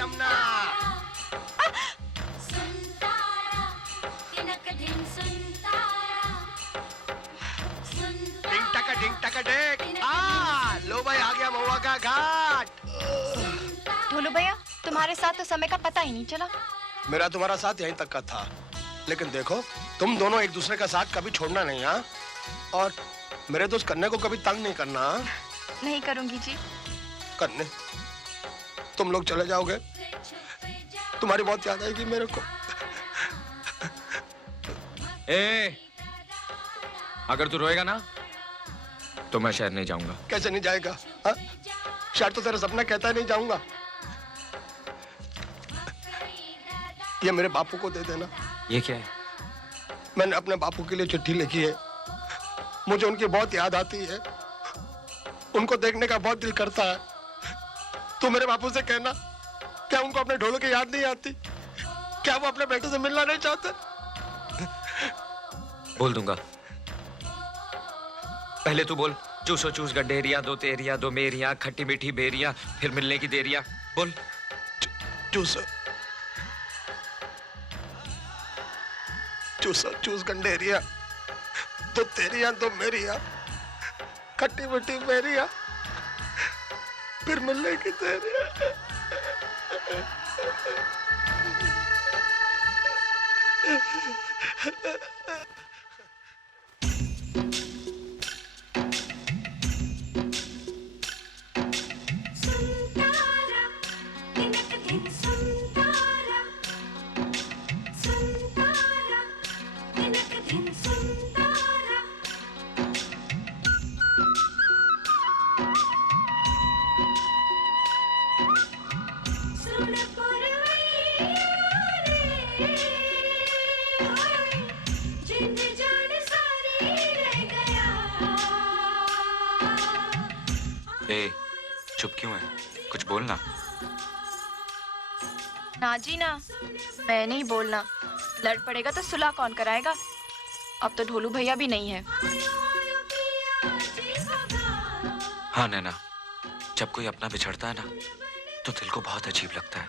जमुना। डिंग टका डेक। लो भाई आ गया महुआ का घाट। ढोलू भैया तुम्हारे साथ तो समय का पता ही नहीं चला। मेरा तुम्हारा साथ यहीं तक का था, लेकिन देखो तुम दोनों एक दूसरे का साथ कभी छोड़ना नहीं। हाँ, और मेरे दोस्त कन्ने को कभी तंग नहीं करना। नहीं करूंगी जी। कन्ने तुम लोग चले जाओगे, तुम्हारी बहुत याद आएगी मेरे को। अगर तू रोएगा ना तो मैं शहर नहीं जाऊंगा। कैसे नहीं जाएगा? हा? शायद तो तेरा सपना कहता है नहीं जाऊंगा। ये मेरे बापू को दे देना। ये क्या है? मैंने अपने बापू के लिए चिट्ठी लिखी है। मुझे उनकी बहुत याद आती है, उनको देखने का बहुत दिल करता है। तू मेरे बापू से कहना, क्या उनको अपने ढोलों की याद नहीं आती? क्या वो अपने बेटे से मिलना नहीं चाहते? बोल दूंगा। पहले तू बोल। चूसो चूस गड्ढेरिया, दो तेरिया दो मेरिया, खट्टी मीठी बेरिया, फिर मिलने की देरिया। बोल। चूसो चूसो चूस गंडेरिया, दो तेरिया दो मेरिया, खट्टी मीठी बेरिया, फिर मिलने की देरिया। चुप क्यों है? कुछ बोलना। ना जी ना, मैं नहीं बोलना। लड़ पड़ेगा तो सुलह कौन कराएगा? अब तो ढोलू भैया भी नहीं है। हाँ नैना, जब कोई अपना बिछड़ता है ना तो दिल को बहुत अजीब लगता है।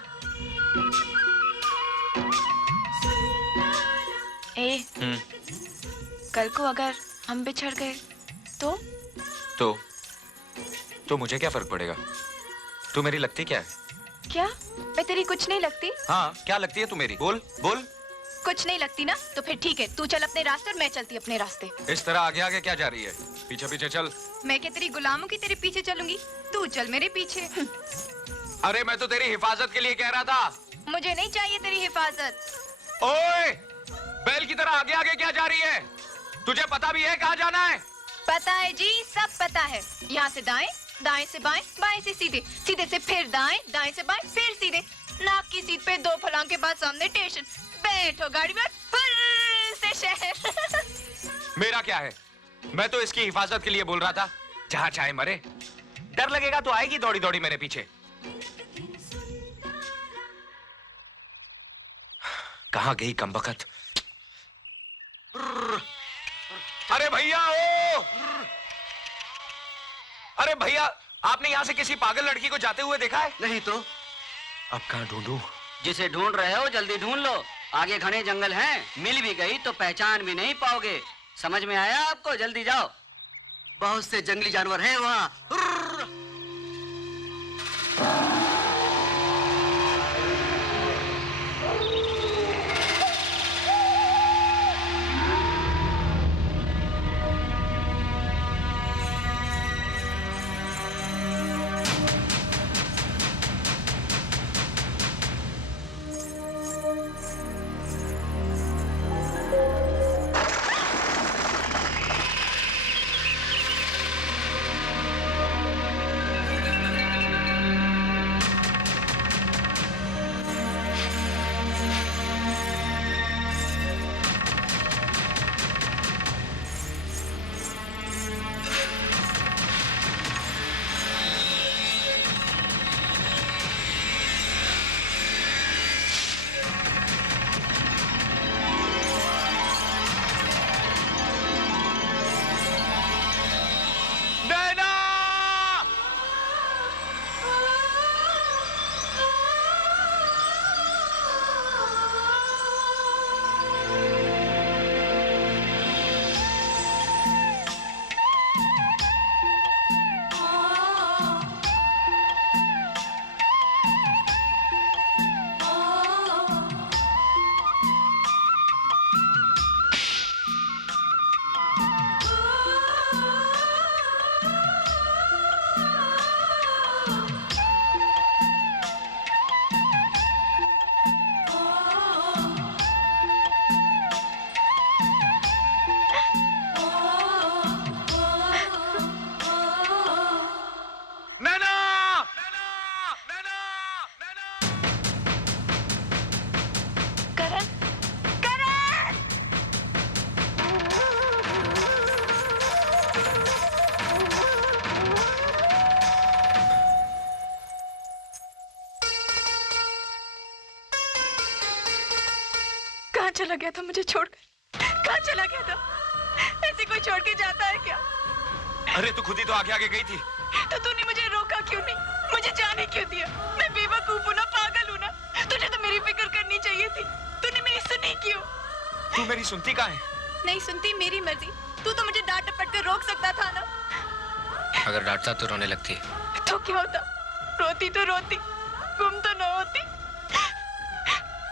कल को अगर हम बिछड़ गए तो मुझे क्या फर्क पड़ेगा? तू मेरी लगती क्या है? क्या मैं तेरी कुछ नहीं लगती? हाँ, क्या लगती है तू मेरी? बोल बोल। कुछ नहीं लगती ना, तो फिर ठीक है, तू चल अपने रास्ते और मैं चलती अपने रास्ते। इस तरह आगे आगे क्या जा रही है? पीछे पीछे चल। मैं क्या तेरी गुलामों की तेरे पीछे चलूंगी? तू चल मेरे पीछे। अरे मैं तो तेरी हिफाजत के लिए कह रहा था। मुझे नहीं चाहिए तेरी हिफाजत। ओए, बैल की तरह आगे आगे क्या जा रही है? तुझे पता भी है कहाँ जाना है? पता है जी, सब पता है। यहाँ से दाएं, दाएं से बाएं, बाएं से सीधे, सीधे से फिर दाएं, दाएं से बाएं, फिर सीधे। नाक की सीट पे 2 फलांग के बाद सामने स्टेशन। बैठो गाड़ी में, फिर से शहर। मेरा क्या है? मैं तो इसकी हिफाजत के लिए बोल रहा था। जहाँ चाहे मरे। डर लगेगा तो आएगी दौड़ी दौड़ी मेरे पीछे। कहाँ गई कमबख्त? अरे भैया ओ! अरे भैया, आपने यहाँ से किसी पागल लड़की को जाते हुए देखा है? नहीं तो। अब कहाँ ढूंढूं? जिसे ढूंढ रहे हो जल्दी ढूंढ लो। आगे घने जंगल हैं, मिल भी गई तो पहचान भी नहीं पाओगे। समझ में आया आपको? जल्दी जाओ, बहुत से जंगली जानवर हैं वहाँ। चला गया था मुझे छोड़कर? कहाँ चला गया था? ऐसे कोई छोड़ के जाता है क्या? अरे तू खुद ही तो आगे आगे गई थी। तो तूने मुझे रोका क्यों नहीं? मुझे जाने क्यों दिया? मैं बेवकूफ हूँ ना, पागल हूँ ना? तुझे तो मेरी फिक्र करनी चाहिए थी। तूने मेरी सुनी क्यों? तू मेरी सुनती कहाँ है? नहीं सुनती, मेरी मर्जी। तू तो मुझे डांट डपट कर रोक सकता था ना। अगर डांटता तो रोने लगती। तो क्या होता? रोती तो रोती, गुम तो न होती।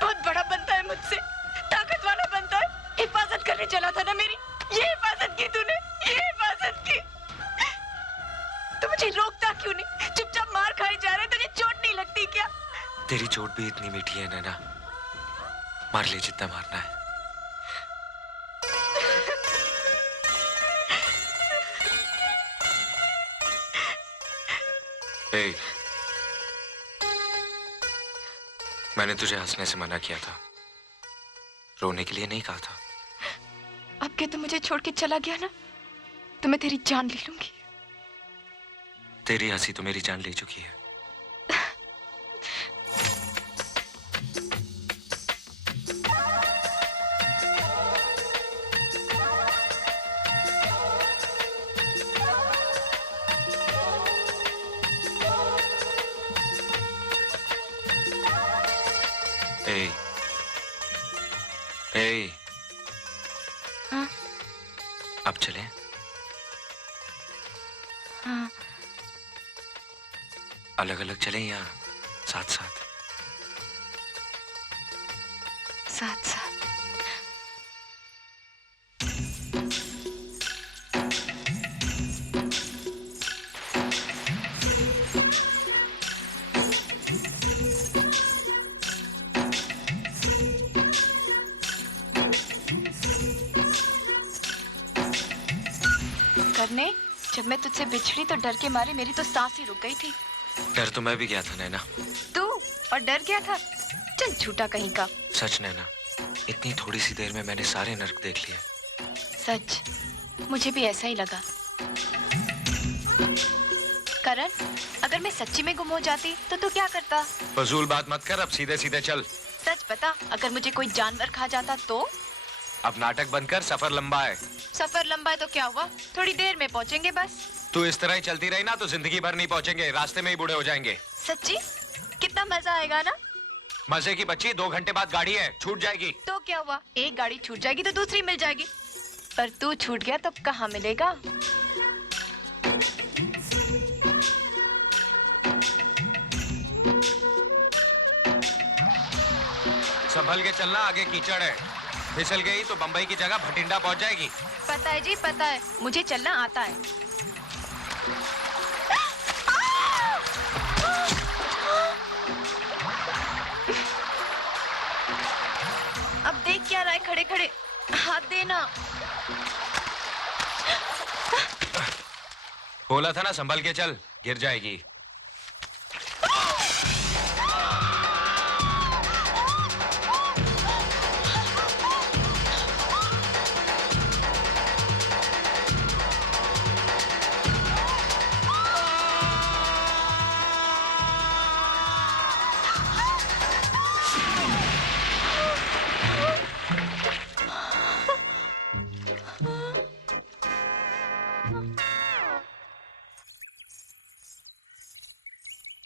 बहुत बड़ा बनता है मुझसे, ताकत वाला बनता है। हिफाजत करने चला था ना मेरी, ये हिफाजत की तूने, ये हिफाजत की। तू मुझे रोकता क्यों नहीं? चुपचाप मार खाए जा रहे, तुझे चोट नहीं लगती क्या? तेरी चोट भी इतनी मीठी है नैना, मार ले जितना मारना है। ए, मैंने तुझे हंसने से मना किया था, रोने के लिए नहीं कहा था। अब क्या तू मुझे छोड़ के चला गया ना, तो मैं तेरी जान ले लूंगी। तेरी हंसी तो मेरी जान ले चुकी है। ए, ए, हाँ? अब चले? हाँ। अलग अलग चले या साथ साथ? साथ साथ। करने, जब मैं तुझसे बिछड़ी तो डर के मारे मेरी तो सांस ही रुक गई थी। डर तो मैं भी गया था नैना। तू और डर गया था? चल झूठा कहीं का। सच नैना, इतनी थोड़ी सी देर में मैंने सारे नर्क देख लिए। सच, मुझे भी ऐसा ही लगा। करण, अगर मैं सच्ची में गुम हो जाती तो तू क्या करता? फजूल बात मत कर, अब सीधे सीधे चल। सच बता, अगर मुझे कोई जानवर खा जाता तो? अब नाटक बंद कर, सफर लंबा है। सफर लंबा है तो क्या हुआ, थोड़ी देर में पहुंचेंगे बस। तू इस तरह ही चलती रही ना तो जिंदगी भर नहीं पहुंचेंगे, रास्ते में ही बूढ़े हो जाएंगे। सच्ची? कितना मजा आएगा ना। मजे की बच्ची, 2 घंटे बाद गाड़ी है, छूट जाएगी। तो क्या हुआ, एक गाड़ी छूट जाएगी तो दूसरी मिल जाएगी। पर तू छूट गया तो कहाँ मिलेगा? संभल के चलना, आगे कीचड़ है, फिसल गई तो बंबई की जगह भटिंडा पहुंच जाएगी। पता है जी, पता है, मुझे चलना आता है। अब देख क्या रहा है खड़े खड़े, हाथ देना। बोला था ना संभल के चल, गिर जाएगी।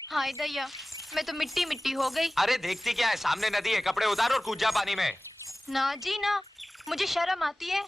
हाय दैया, मैं तो मिट्टी मिट्टी हो गई। अरे देखती क्या है, सामने नदी है, कपड़े उतार और कूद जा पानी में। ना जी ना, मुझे शर्म आती है।